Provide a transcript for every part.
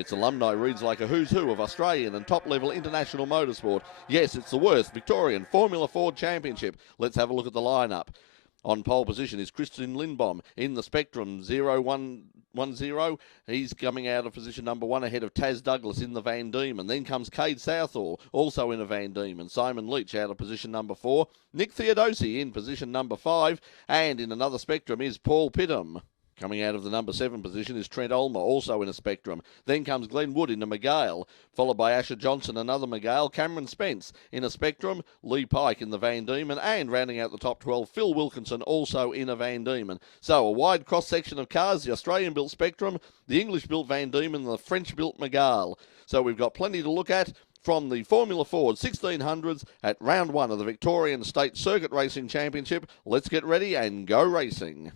Its alumni reads like a who's who of Australian and top-level international motorsport. Yes, it's the worst Victorian Formula Ford Championship. Let's have a look at the lineup. On pole position is Christian Lindbom in the Spectrum 0110. He's coming out of position number 1 ahead of Taz Douglas in the Van Diemen. Then comes Cade Southall, also in a Van Diemen. Simon Leach out of position number 4. Nick Theodosi in position number 5. And in another Spectrum is Paul Pittam. Coming out of the number 7 position is Trent Ulmer, also in a Spectrum. Then comes Glenn Wood in a Megale, followed by Asher Johnson, another Megale, Cameron Spence in a Spectrum, Lee Pike in the Van Diemen, and rounding out the top 12, Phil Wilkinson, also in a Van Diemen. So a wide cross-section of cars, the Australian-built Spectrum, the English-built Van Diemen, and the French-built Megale. So we've got plenty to look at from the Formula Ford 1600s at round 1 of the Victorian State Circuit Racing Championship. Let's get ready and go racing.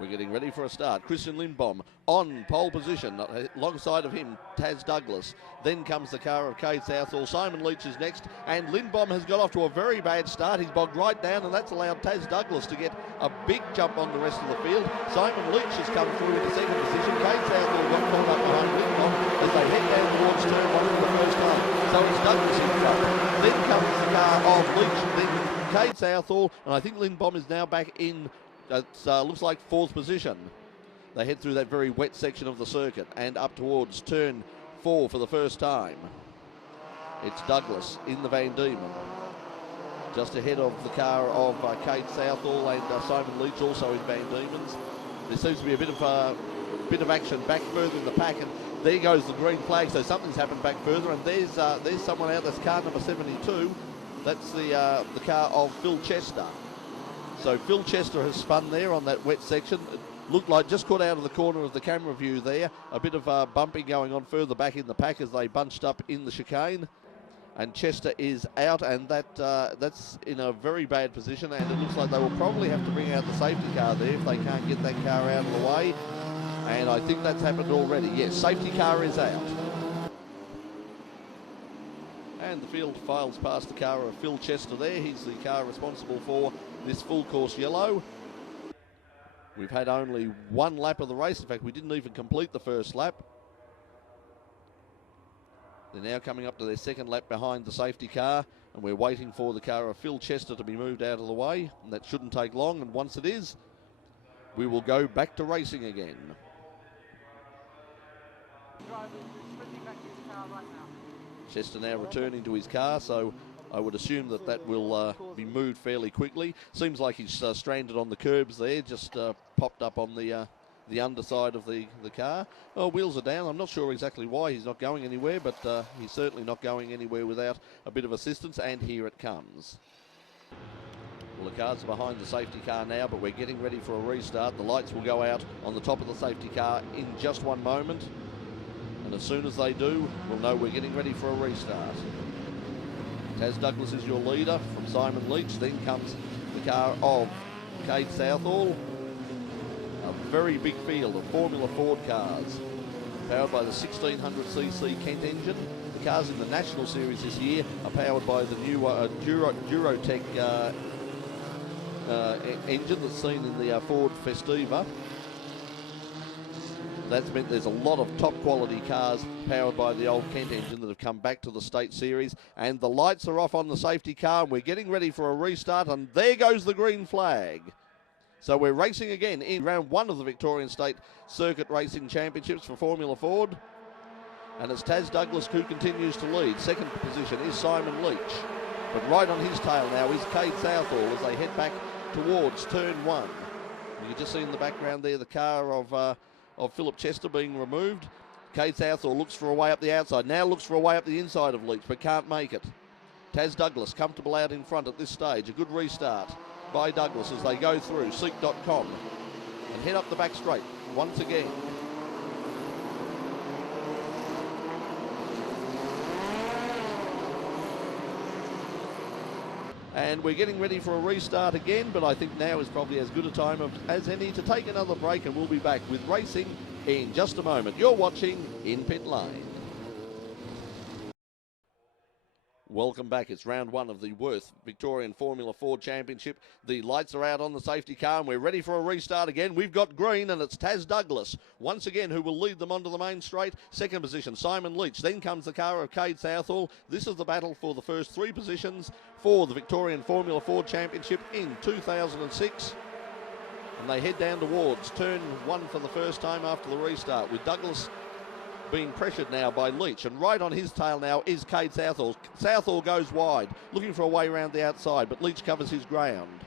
We're getting ready for a start. Christian Lindbom on pole position. Alongside of him, Taz Douglas. Then comes the car of Cade Southall. Simon Leach is next. And Lindbom has got off to a very bad start. He's bogged right down, and that's allowed Taz Douglas to get a big jump on the rest of the field. Simon Leach has come through into second position. Cade Southall got caught up behind Lindbom as they head down towards turn 1 for the first time. So it's Douglas in front. Then comes the car of Leach. Then Cade Southall. And I think Lindbom is now back in looks like 4th position. They head through that very wet section of the circuit and up towards turn 4 for the first time. It's Douglas in the Van Diemen, just ahead of the car of Cade Southall and Simon Leach, also in Van Diemen's. There seems to be a bit of action back further in the pack, and there goes the green flag. So something's happened back further, and there's someone out. That's car number 72. That's the car of Phil Chester. So Phil Chester has spun there on that wet section. It looked like just caught out of the corner of the camera view there. A bit of bumping going on further back in the pack as they bunched up in the chicane. And Chester is out, and that's in a very bad position, and it looks like they will probably have to bring out the safety car there if they can't get that car out of the way. And I think that's happened already. Yes, safety car is out. And the field files past the car of Phil Chester there. He's the car responsible for this full course yellow. We've had only 1 lap of the race. In fact, we didn't even complete the first lap. They're now coming up to their 2nd lap behind the safety car, and we're waiting for the car of Phil Chester to be moved out of the way, and that shouldn't take long, and once it is, we will go back to racing again. Chester now returning to his car, so I would assume that will be moved fairly quickly. Seems like he's stranded on the curbs there, just popped up on the underside of the car. Oh, wheels are down. I'm not sure exactly why he's not going anywhere, but he's certainly not going anywhere without a bit of assistance, and here it comes. Well, the cars are behind the safety car now, but we're getting ready for a restart. The lights will go out on the top of the safety car in just 1 moment. And as soon as they do, we'll know we're getting ready for a restart. Taz Douglas is your leader from Simon Leach. Then comes the car of Cade Southall. A very big field of Formula Ford cars, powered by the 1600cc Kent engine. The cars in the National Series this year are powered by the new Durotech engine that's seen in the Ford Festiva. That's meant there's a lot of top quality cars powered by the old Kent engine that have come back to the State Series. And the lights are off on the safety car, and we're getting ready for a restart, and there goes the green flag. So we're racing again in round 1 of the Victorian State Circuit Racing Championships for Formula Ford. And it's Taz Douglas who continues to lead. 2nd position is Simon Leach. But right on his tail now is Cade Southall as they head back towards turn 1. You can just see in the background there the car of Philip Chester being removed. Cade Southall looks for a way up the outside. Now looks for a way up the inside of Leach, but can't make it. Taz Douglas comfortable out in front at this stage. A good restart by Douglas as they go through Seek.com and head up the back straight once again. And we're getting ready for a restart again, but I think now is probably as good a time as any to take another break, and we'll be back with racing in just a moment. You're watching In Pit Lane. Welcome back. It's round one of the Worth Victorian Formula Ford Championship. The lights are out on the safety car and we're ready for a restart again. We've got green and it's Taz Douglas once again who will lead them onto the main straight. Second position, Simon Leach. Then comes the car of Cade Southall. This is the battle for the first three positions for the Victorian Formula Ford Championship in 2006. And they head down towards turn one for the first time after the restart, with Douglas being pressured now by Leach, and right on his tail now is Cade Southall. Southall goes wide, looking for a way around the outside, but Leach covers his ground.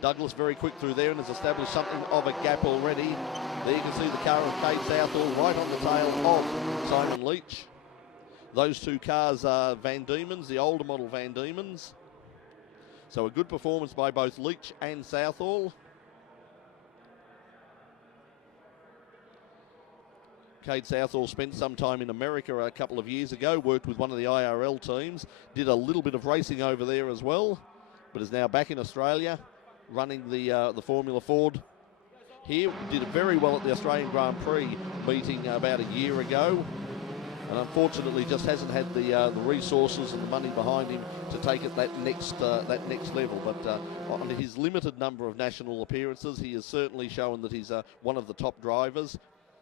Douglas very quick through there and has established something of a gap already. There you can see the car of Cade Southall right on the tail of Simon Leach. Those two cars are Van Diemen's, the older model Van Diemen's. So a good performance by both Leach and Southall. Cade Southall spent some time in America a couple of years ago, worked with one of the IRL teams, did a little bit of racing over there as well, but is now back in Australia, running the Formula Ford. Here, did very well at the Australian Grand Prix meeting about a year ago, and unfortunately just hasn't had the resources and the money behind him to take it that next level. But on his limited number of national appearances, he has certainly shown that he's one of the top drivers.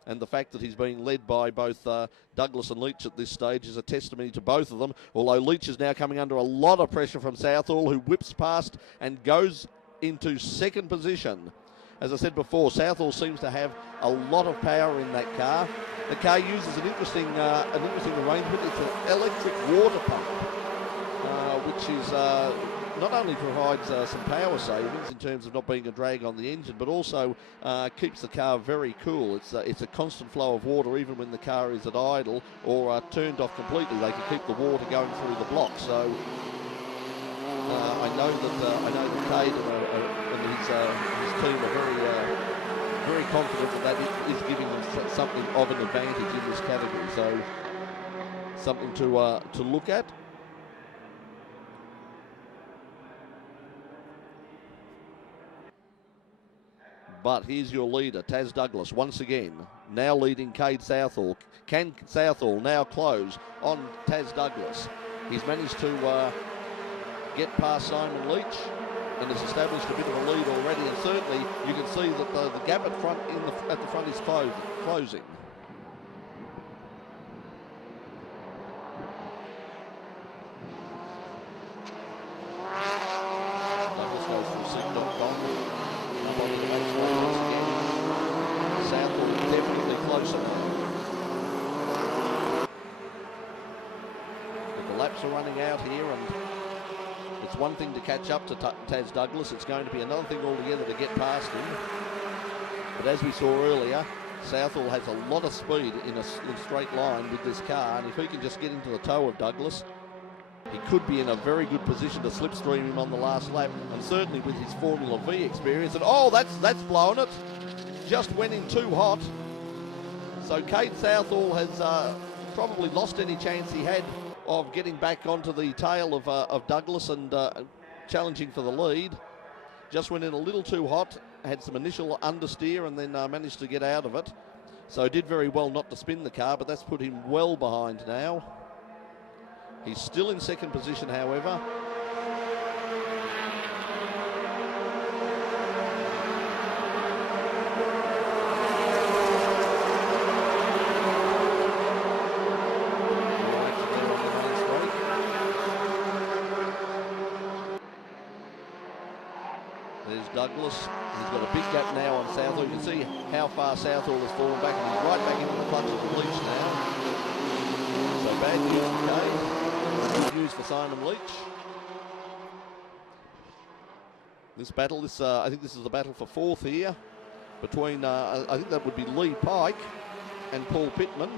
And the fact that he's being led by both Douglas and Leach at this stage is a testimony to both of them, although Leach is now coming under a lot of pressure from Southall, who whips past and goes into second position. As I said before, Southall seems to have a lot of power in that car. The car uses an interesting arrangement. It's an electric water pump, which is not only provides some power savings in terms of not being a drag on the engine, but also keeps the car very cool. It's a constant flow of water even when the car is at idle or turned off completely. They can keep the water going through the block. So I know that Cade and his team are very confident that is giving them something of an advantage in this category. So something to look at. But here's your leader, Taz Douglas, once again, now leading Cade Southall. Can Southall now close on Taz Douglas? He's managed to get past Simon Leach and has established a bit of a lead already, and certainly you can see that the gap at the front is closing. Douglas goes through Sim.com. Southall is definitely closer. But the laps are running out here, and it's one thing to catch up to Taz Douglas. It's going to be another thing altogether to get past him. But as we saw earlier, Southall has a lot of speed in a straight line with this car, and if he can just get into the toe of Douglas, he could be in a very good position to slipstream him on the last lap, and certainly with his Formula V experience. And oh, that's blown it. Just went in too hot. So Cade Southall has probably lost any chance he had of getting back onto the tail of Douglas and challenging for the lead. Just went in a little too hot, had some initial understeer and then managed to get out of it. So did very well not to spin the car, but that's put him well behind now. He's still in second position, however. There's Douglas. He's got a big gap now on Southall. You can see how far Southall has fallen back, and he's right back into the clutch of the Leach now. So bad news for Cade. Good news for Simon Leach. This battle, I think this is the battle for fourth here between, I think that would be Lee Pike and Paul Pittman,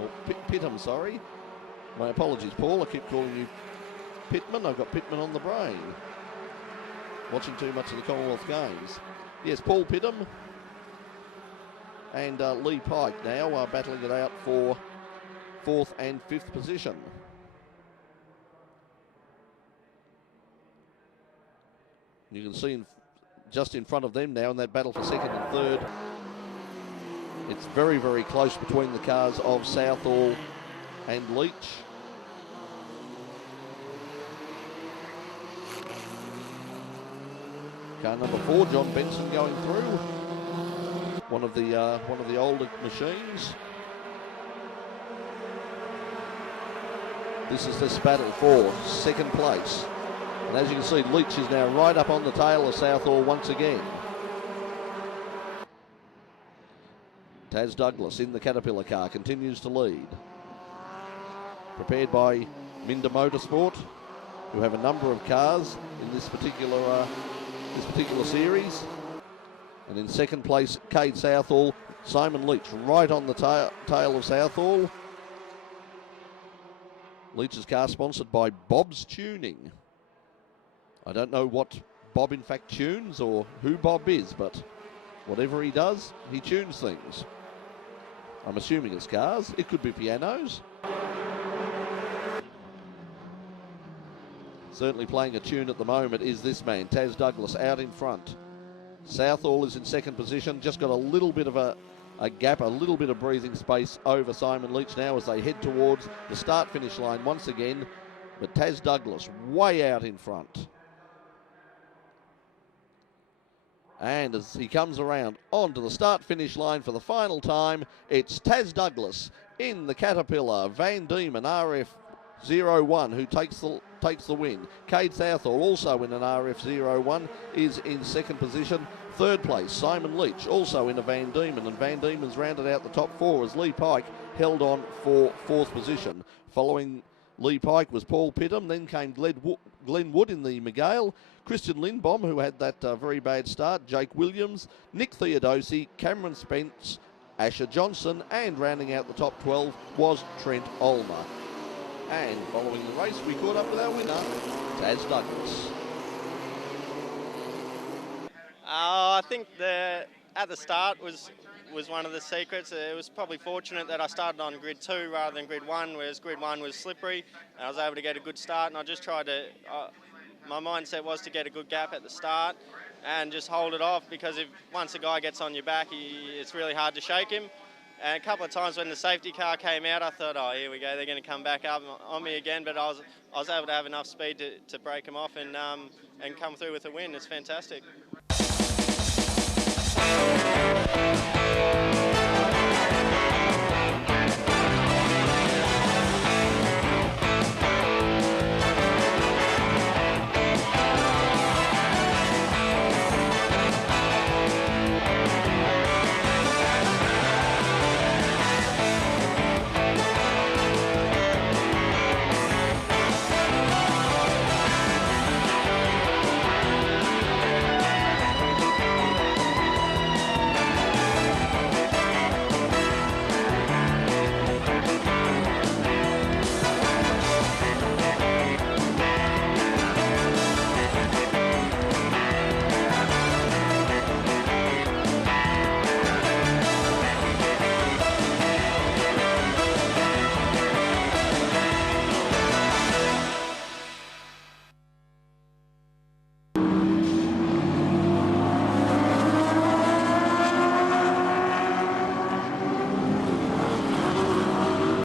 or Pittham, sorry. My apologies, Paul. I keep calling you Pittman. I've got Pittman on the brain. Watching too much of the Commonwealth Games. Yes, Paul Pittham and Lee Pike now battling it out for fourth and fifth position. You can see just in front of them now in that battle for second and third. It's very, very close between the cars of Southall and Leach. Car number 4, John Benson going through. One of the older machines. This is this battle for second place. And as you can see, Leach is now right up on the tail of Southall once again. Taz Douglas in the Caterpillar car continues to lead. Prepared by Minder Motorsport, who have a number of cars in this particular series. And in second place, Cade Southall, Simon Leach right on the tail of Southall. Leach's car sponsored by Bob's Tuning. I don't know what Bob in fact tunes or who Bob is, but whatever he does, he tunes things. I'm assuming it's cars. It could be pianos. Certainly playing a tune at the moment is this man, Taz Douglas, out in front. Southall is in second position, just got a little bit of a gap, a little bit of breathing space over Simon Leach now as they head towards the start-finish line once again. But Taz Douglas way out in front. And as he comes around onto the start-finish line for the final time, it's Taz Douglas in the Caterpillar Van Diemen RF01 who takes the win. Cade Southall, also in an RF01, is in second position. Third place, Simon Leach, also in a Van Diemen, and Van Diemen's rounded out the top 4 as Lee Pike held on for fourth position. Following Lee Pike was Paul Pittam, then came Glenn Wood in the Miguel, Christian Lindbaum, who had that very bad start, Jake Williams, Nick Theodosi, Cameron Spence, Asher Johnson, and rounding out the top 12 was Trent Ulmer. And following the race, we caught up with our winner, Taz Douglas. I think at the start was one of the secrets. It was probably fortunate that I started on grid 2 rather than grid 1, whereas grid 1 was slippery. And I was able to get a good start, and I just tried to, my mindset was to get a good gap at the start and just hold it off, because once a guy gets on your back, it's really hard to shake him. And a couple of times when the safety car came out, I thought, oh, here we go, they're going to come back up on me again. But I was able to have enough speed to break them off and come through with a win. It's fantastic.